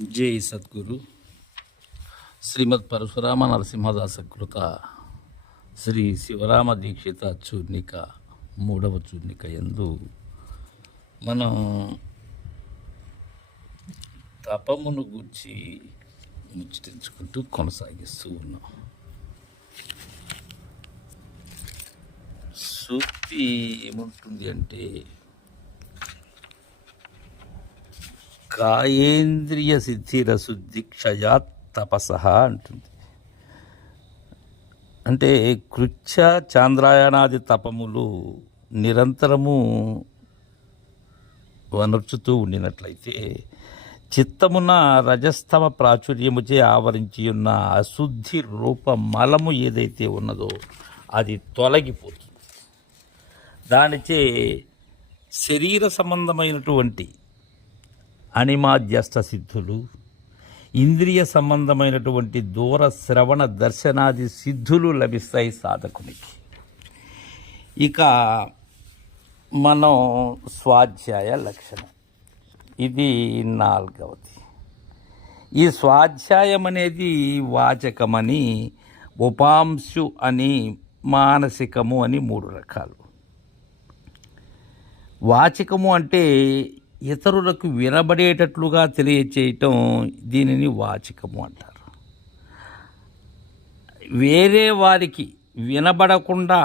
జై సద్గురు శ్రీమద్ పరశురామ నరసింహదాస కృత శ్రీ శివరామ దీక్షిత చూర్ణిక 3వ చూర్ణిక యందు మనం తపమును గూర్చి ముచ్చటించుకుంటూ కొనసాగిస్తూ ఉన్నాం. సూక్తి ఏముంటుంది అంటే, కాయేంద్రియ సిద్ధిరశుద్ధిక్షయా తపసః అంటుంది. అంటే కృచ్ఛ చాంద్రాయణాది తపములు నిరంతరము వనర్చుతూ ఉండినట్లయితే చిత్తమున రజస్తమ ప్రాచుర్యముచే ఆవరించి ఉన్న అశుద్ధి రూప మలము ఏదైతే ఉన్నదో అది తొలగిపోతుంది. దానిచే శరీర సంబంధమైనటువంటి అణిమాధ్యస్థ సిద్ధులు, ఇంద్రియ సంబంధమైనటువంటి దూర శ్రవణ దర్శనాది సిద్ధులు లభిస్తాయి సాధకునికి. ఇక మనం స్వాధ్యాయ లక్షణం, ఇది 4వది. ఈ స్వాధ్యాయం అనేది వాచకమని, ఉపాంశు అని, మానసికము అని 3 రకాలు. వాచికము అంటే ఇతరులకు వినబడేటట్లుగా తెలియచేయటం, దీనిని వాచికము అంటారు. వేరే వారికి వినబడకుండా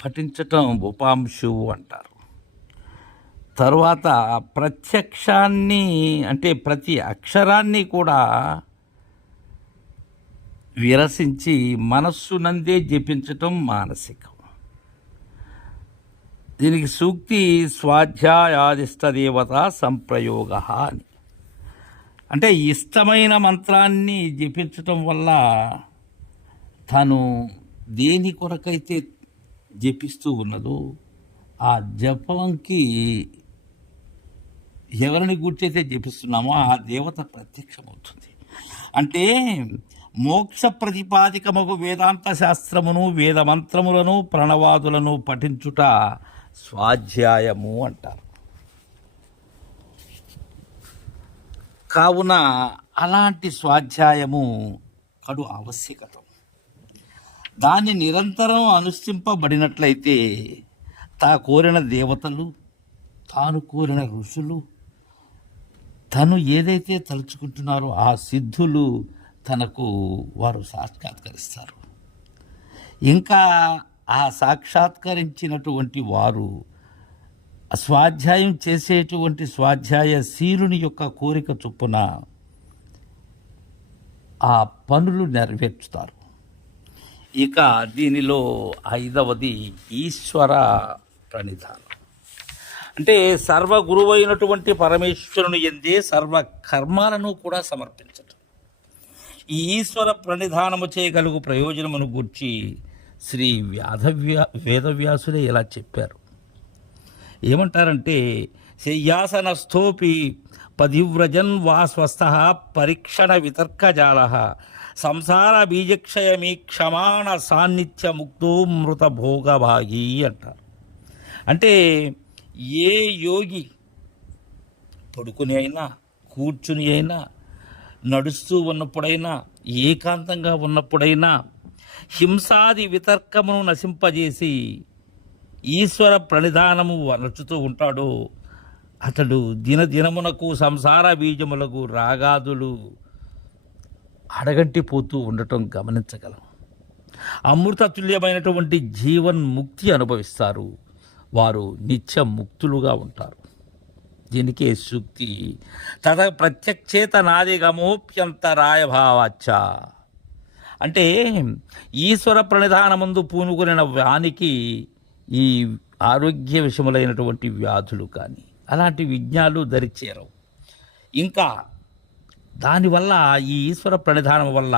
పఠించటం ఉపాంశు అంటారు. తరువాత ప్రత్యక్షాన్ని అంటే ప్రతి అక్షరాన్ని కూడా విరసించి మనస్సునందే జపించటం మానసికం. దీనికి సూక్తి స్వాధ్యాయాదిష్టదేవత సంప్రయోగ అని. అంటే ఇష్టమైన మంత్రాన్ని జపించటం వల్ల తను దేని కొరకైతే జపిస్తూ ఉన్నదో ఆ జపంకి ఎవరిని గుర్చైతే జపిస్తున్నామో ఆ దేవత ప్రత్యక్షమవుతుంది. అంటే మోక్ష ప్రతిపాదికమగు వేదాంత శాస్త్రమును, వేదమంత్రములను, ప్రణవాదులను పఠించుట స్వాధ్యాయము అంటారు. కావున అలాంటి స్వాధ్యాయము కడు ఆవశ్యకత. దాన్ని నిరంతరం అనుష్ఠింపబడినట్లయితే కోరిన దేవతలు, తాను కోరిన ఋషులు, తను ఏదైతే తలుచుకుంటున్నారో ఆ సిద్ధులు తనకు వారు సాక్షాత్కరిస్తారు. ఇంకా ఆ సాక్షాత్కరించినటువంటి వారు స్వాధ్యాయం చేసేటువంటి స్వాధ్యాయ శీలుని యొక్క కోరిక చొప్పున ఆ పనులు నెరవేర్చుతారు. ఇక దీనిలో 5వది ఈశ్వర ప్రణిధానం. అంటే సర్వ గురువైనటువంటి పరమేశ్వరుని యందే సర్వ కర్మాలను కూడా సమర్పించటం. ఈ ఈశ్వర ప్రణిధానము చేయగలుగు ప్రయోజనమును గూర్చి శ్రీ వేదవ్యాసులే ఇలా చెప్పారు. ఏమంటారంటే, శయ్యాసనస్థోపి పదివ్రజన్ వా స్వస్థ పరీక్షణ వితర్కజాల సంసార బీజక్షయమీ క్షమాణ సాన్నిధ్య ముక్తో మృత భోగభాగి అంటారు. అంటే ఏ యోగి పడుకుని అయినా, కూర్చుని అయినా, నడుస్తూ ఉన్నప్పుడైనా, ఏకాంతంగా ఉన్నప్పుడైనా హింసాది వితర్కమును నశింపజేసి ఈశ్వర ప్రణిధానము వనర్చుతూ ఉంటాడో అతడు దినదినమునకు సంసార బీజములకు రాగాదులు అడగంటిపోతూ ఉండటం గమనించగలం. అమృతతుల్యమైనటువంటి జీవన్ముక్తి అనుభవిస్తారు. వారు నిత్య ముక్తులుగా ఉంటారు. దీనికే సూక్తి తద ప్రత్యక్షేత నాదిగమోప్యంతరాయ భావాచ్చ. అంటే ఈశ్వర ప్రణిధానమందు పూనుకునే వానికి ఈ ఆరోగ్య విషములైనటువంటి వ్యాధులు కానీ అలాంటి విజ్ఞాలు దరిచేరవు. ఇంకా దానివల్ల ఈ ఈశ్వర ప్రణిధానం వల్ల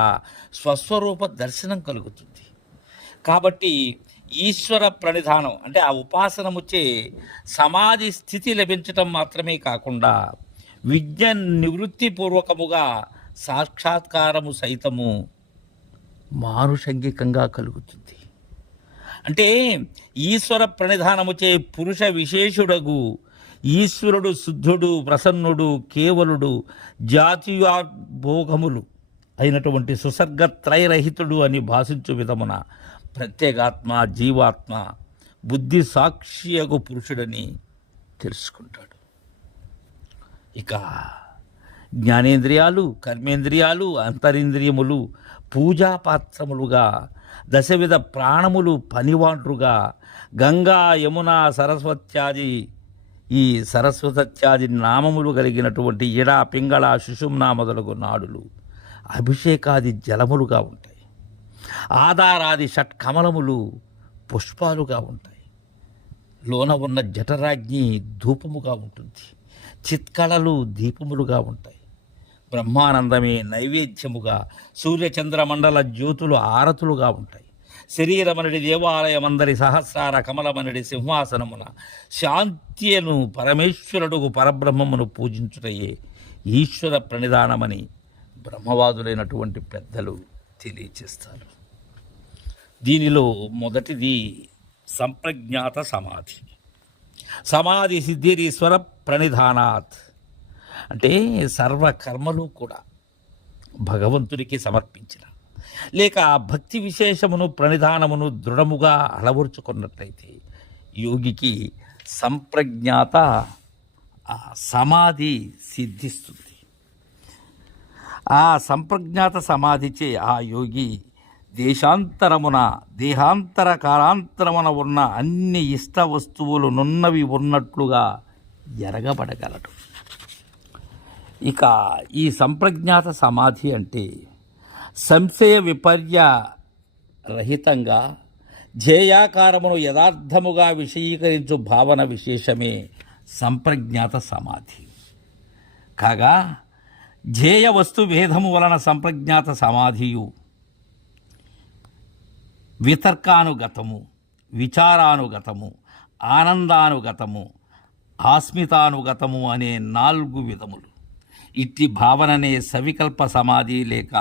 స్వస్వరూప దర్శనం కలుగుతుంది. కాబట్టి ఈశ్వర ప్రణిధానం అంటే ఆ ఉపాసనముచే సమాధి స్థితి లభించటం మాత్రమే కాకుండా విజ్ఞ నివృత్తిపూర్వకముగా సాక్షాత్కారము సైతము మానుషంగికంగా కలుగుతుంది. అంటే ఈశ్వర ప్రణిధానముచే పురుష విశేషుడగు ఈశ్వరుడు శుద్ధుడు, ప్రసన్నుడు, కేవలుడు, జాతీయోద్భోగములు అయినటువంటి సుసర్గత్రయరహితుడు అని భాషించు విధమున ప్రత్యేగాత్మ, జీవాత్మ, బుద్ధి సాక్షియగు పురుషుడని తెలుసుకుంటాడు. ఇక జ్ఞానేంద్రియాలు, కర్మేంద్రియాలు, అంతరింద్రియములు పూజాపాత్రములుగా, దశవిధ ప్రాణములు పనివాండ్రుగా, గంగా, యమున, సరస్వత్యాది ఈ సరస్వత్యాది నామములు కలిగినటువంటి ఇడ, పింగళ, సుషుమ్న మొదలగు నాడులు అభిషేకాది జలములుగా ఉంటాయి. ఆధారాది షట్కమలములు పుష్పాలుగా ఉంటాయి. లోన ఉన్న జఠరాగ్ని ధూపముగా ఉంటుంది. చిత్కళలు దీపములుగా ఉంటాయి. బ్రహ్మానందమే నైవేద్యముగా, సూర్యచంద్రమండల జ్యోతులు ఆరతులుగా ఉంటాయి. శరీరమనడి దేవాలయమందరి సహస్రార కమలమనడి సింహాసనమున శాంతియను పరమేశ్వరుడుగు పరబ్రహ్మమును పూజించుటయే ఈశ్వర ప్రణిధానమని బ్రహ్మవాదులైనటువంటి పెద్దలు తెలియచేస్తారు. దీనిలో మొదటిది సంప్రజ్ఞాత సమాధి. సమాధి సిద్ధిరీశ్వర ప్రణిధానాత్ అంటే సర్వకర్మలు కూడా భగవంతుడికి సమర్పించిన లేక భక్తి విశేషమును ప్రణిధానమును దృఢముగా అలవరుచుకున్నట్లయితే యోగికి సంప్రజ్ఞాత సమాధి సిద్ధిస్తుంది. ఆ సంప్రజ్ఞాత సమాధిచే ఆ యోగి దేశాంతరమున, దేహాంతర కాలాంతరమున ఉన్న అన్ని ఇష్ట వస్తువులు నున్నవి ఉన్నట్లుగా ఎరగబడగలడు. ఇక ఈ సంప్రజ్ఞాత సమాధి అంటే సంశయ విపర్య రహితంగా ధ్యేయాకారమును యథార్థముగా విషయీకరించు భావన విశేషమే సంప్రజ్ఞాత సమాధి కాగా, ధ్యేయ వస్తు భేదము వలన సంప్రజ్ఞాత సమాధియు వితర్కానుగతము, విచారానుగతము, ఆనందానుగతము, ఆస్మితానుగతము అనే 4 విధములు. ఇట్టి భావననే సవికల్ప సమాధి లేక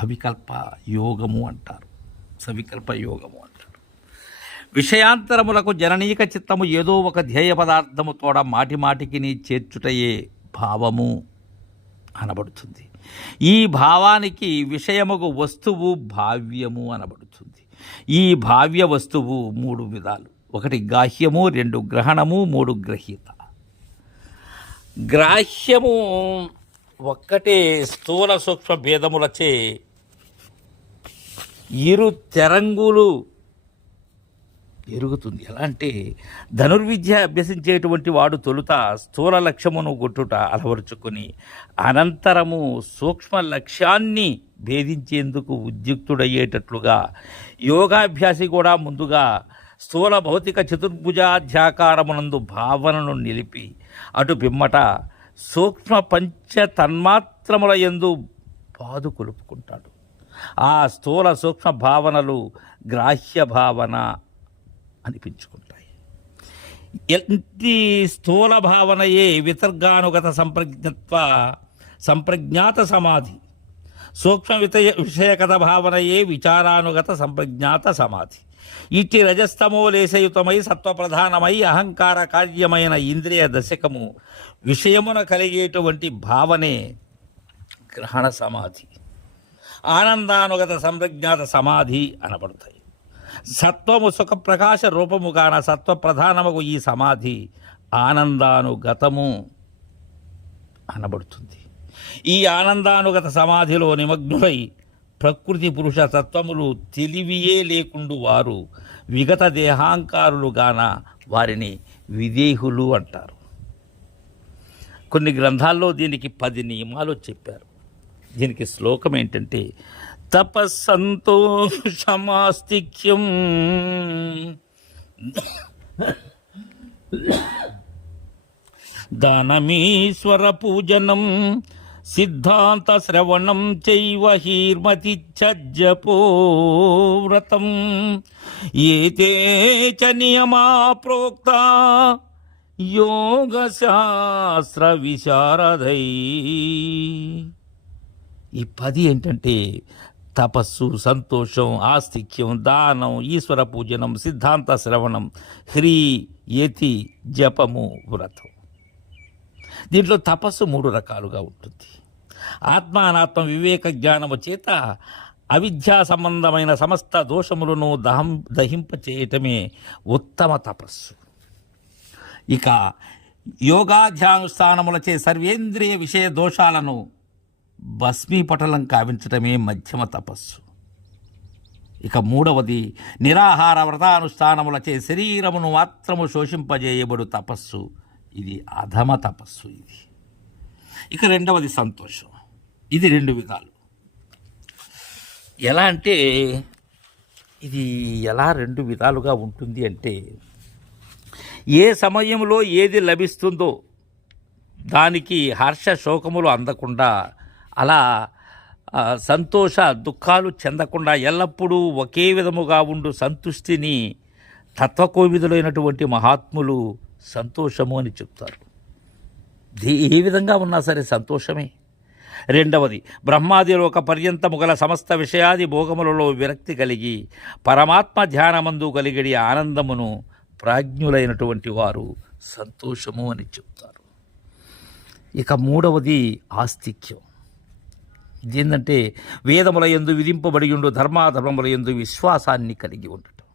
అవికల్ప యోగము అంటారు. సవికల్ప యోగము అంటారు. విషయాంతరములకు జననీక చిత్తము ఏదో ఒక ధ్యేయ పదార్థము తోడ మాటిమాటికి చేర్చుటయే భావము అనబడుతుంది. ఈ భావానికి విషయముకు వస్తువు భావ్యము అనబడుతుంది. ఈ భావ్య వస్తువు 3 విధాలు. 1 గాహ్యము, 2 గ్రహణము, 3 గ్రహీత. గ్రాహ్యము ఒక్కటే స్థూల సూక్ష్మ భేదములచే ఇరు తెరంగులు ఎరుగుతుంది. ఎలా అంటే ధనుర్విద్య అభ్యసించేటువంటి వాడు తొలుత స్థూల లక్ష్యమును కొట్టుట అలవరుచుకొని అనంతరము సూక్ష్మ లక్ష్యాన్ని భేదించేందుకు ఉద్యుక్తుడయ్యేటట్లుగా యోగాభ్యాసి కూడా ముందుగా స్థూల భౌతిక చతుర్భుజాధ్యాకారమునందు భావనను నిలిపి అటు పిమ్మట సూక్ష్మ పంచ తన్మాత్రముల యందు పాదు కొలుపుకుంటాడు. ఆ స్థూల సూక్ష్మ భావనలు గ్రాహ్య భావన అనిపించుకుంటాయి. ఎట్టి స్థూల భావనయే వితర్గానుగత సంప్రజ్ఞాత సమాధి, సూక్ష్మ విషయకత భావనయే విచారానుగత సంప్రజ్ఞాత సమాధి. ఇట్టి రజస్తమో లేశయుతమై సత్వప్రధానమై అహంకార కార్యమైన ఇంద్రియ దశకము విషయమున కలిగేటువంటి భావనే గ్రహణ సమాధి, ఆనందానుగత సంప్రజ్ఞాత సమాధి అనబడతాయి. సత్వము సుఖ ప్రకాశ రూపముగాన సత్వప్రధానముకు ఈ సమాధి ఆనందానుగతము అనబడుతుంది. ఈ ఆనందానుగత సమాధిలో నిమగ్నులై ప్రకృతి పురుష తత్వములు తెలివియే లేకుండు వారు విగత దేహాంకారులుగాన వారిని విదేహులు అంటారు. కొన్ని గ్రంథాల్లో దీనికి 10 నియమాలు చెప్పారు. దీనికి శ్లోకం ఏంటంటే తపస్సంతోషమాస్తిక్యం దానమీశ్వర పూజనం సిద్ధాంత శ్రవణం చైవ హీర్మతి జపో వ్రతం ఏతే చ నియమా ప్రోక్త యోగ శాస్త్ర విశారదై. ఈ 10 ఏంటంటే తపస్సు, సంతోషం, ఆస్తిక్యం, దానం, ఈశ్వర పూజనం, సిద్ధాంత శ్రవణం, హ్రీ, యతి, జపము, వ్రతం. దీంట్లో తపస్సు 3 రకాలుగా ఉంటుంది. ఆత్మ అనాత్మ వివేక జ్ఞానము చేత అవిద్యా సంబంధమైన సమస్త దోషములను దహింపచేయటమే ఉత్తమ తపస్సు. ఇక యోగాధ్యానుష్ఠానములచే సర్వేంద్రియ విషయ దోషాలను భస్మీపటలం కావించటమే మధ్యమ తపస్సు. ఇక 3వది నిరాహార వ్రతానుష్ఠానములచే శరీరమును మాత్రము శోషింపజేయబడు తపస్సు. ఇది అధమ తపస్సు. ఇది ఇక 2వది సంతోషం. ఇది 2 విధాలు. ఎలా అంటే ఇది ఎలా 2 విధాలుగా ఉంటుంది అంటే, ఏ సమయంలో ఏది లభిస్తుందో దానికి హర్ష శోకములు అందకుండా, అలా సంతోష దుఃఖాలు చెందకుండా ఎల్లప్పుడూ ఒకే విధముగా ఉండు సంతుష్టిని తత్వకోవిదులైనటువంటి మహాత్ములు సంతోషము అని చెప్తారు. ఏ విధంగా ఉన్నా సరే సంతోషమే. 2వది బ్రహ్మాది లోక పర్యంతము గల సమస్త విషయాది భోగములలో విరక్తి కలిగి పరమాత్మ ధ్యానమందు కలిగిడి ఆనందమును ప్రాజ్ఞులైనటువంటి వారు సంతోషము అని చెప్తారు. ఇక 3వది ఆస్తిక్యం. ఇదేంటంటే వేదముల యందు విధింపబడి ఉండు ధర్మాధర్మముల యందు విశ్వాసాన్ని కలిగి ఉండటం.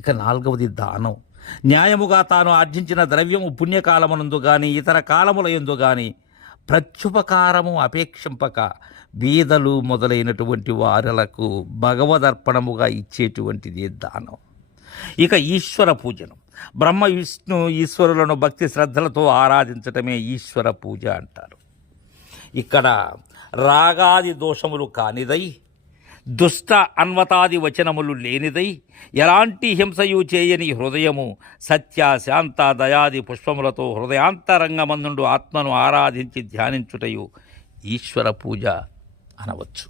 ఇక 4వది దానం. న్యాయముగా తాను ఆర్జించిన ద్రవ్యము పుణ్యకాలమునందు కానీ ఇతర కాలముల యందు కానీ ప్రత్యుపకారము అపేక్షింపక బీదలు మొదలైనటువంటి వారలకు భగవదర్పణముగా ఇచ్చేటువంటిది దానం. ఇక ఈశ్వర పూజనం. బ్రహ్మ విష్ణు ఈశ్వరులను భక్తి శ్రద్ధలతో ఆరాధించటమే ఈశ్వర పూజ అంటారు. ఇక్కడ రాగాది దోషములు కానిదై, దుష్ట అన్వతాది వచనములు లేనిదై, ఎలాంటి హింసయు చేయని హృదయము సత్య శాంత దయాది పుష్పములతో హృదయాంతరంగమందుండు ఆత్మను ఆరాధించి ధ్యానించుటయు ఈశ్వర పూజ అనవచ్చు.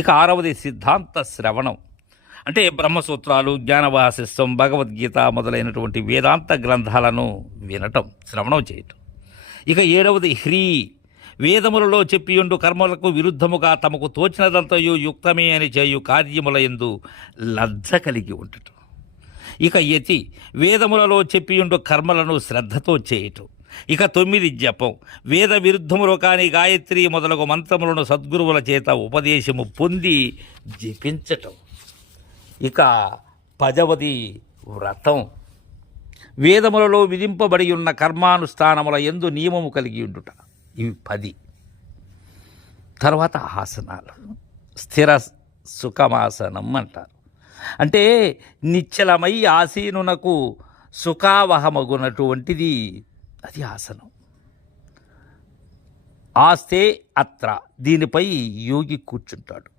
ఇక 6వది సిద్ధాంత శ్రవణం. అంటే బ్రహ్మసూత్రాలు, జ్ఞానవాసిష్టం, భగవద్గీత మొదలైనటువంటి వేదాంత గ్రంథాలను వినటం, శ్రవణం చేయటం. ఇక 7వది హ్రీ. వేదములలో చెప్పియుండు కర్మలకు విరుద్ధముగా తమకు తోచినదంతయు యుక్తమే అని చేయు కార్యముల యందు లజ్జ కలిగి ఉండటం. ఇక యతి. వేదములలో చెప్పియుండు కర్మలను శ్రద్ధతో చేయటం. ఇక 9 జపం. వేద విరుద్ధములు కాని గాయత్రి మొదలగు మంత్రములను సద్గురువుల చేత ఉపదేశము పొంది జపించటం. ఇక 10వది వ్రతం. వేదములలో విధింపబడి ఉన్న కర్మానుష్ఠానముల యందు నియమము కలిగి ఉండుట. ఇవి 10. తర్వాత ఆసనాలు. స్థిర సుఖమాసనం అంటారు. అంటే నిశ్చలమై ఆసీనునకు సుఖావహమగునటువంటిది అది ఆసనం. ఆస్తే అత్ర. దీనిపై యోగి కూర్చుంటాడు.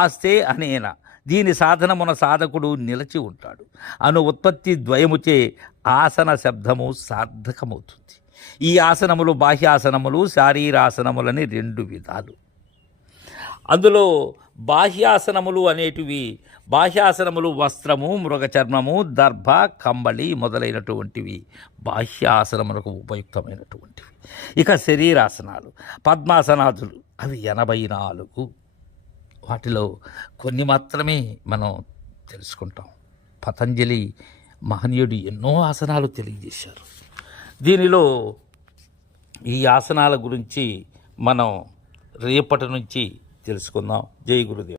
ఆస్తే అనేన. దీని సాధనమున సాధకుడు నిలిచి ఉంటాడు అను ఉత్పత్తి ద్వయముచే ఆసన శబ్దము సార్థకమవుతుంది. ఈ ఆసనములు బాహ్యాసనములు, శారీరాసనములని 2 విధాలు. అందులో బాహ్యాసనములు అనేటివి, బాహ్యాసనములు వస్త్రము, మృగచర్మము, దర్భ, కంబళి మొదలైనటువంటివి బాహ్యాసనములకు ఉపయుక్తమైనటువంటివి. ఇక శరీరాసనాలు, పద్మాసనాదులు, అవి 84. వాటిలో కొన్ని మాత్రమే మనం తెలుసుకుంటాం. పతంజలి మహనీయుడు ఎన్నో ఆసనాలు తెలియజేశారు. దీనిలో ఈ ఆసనాల గురించి మనం రేపటి నుంచి తెలుసుకుందాం. జై గురుదేవ్.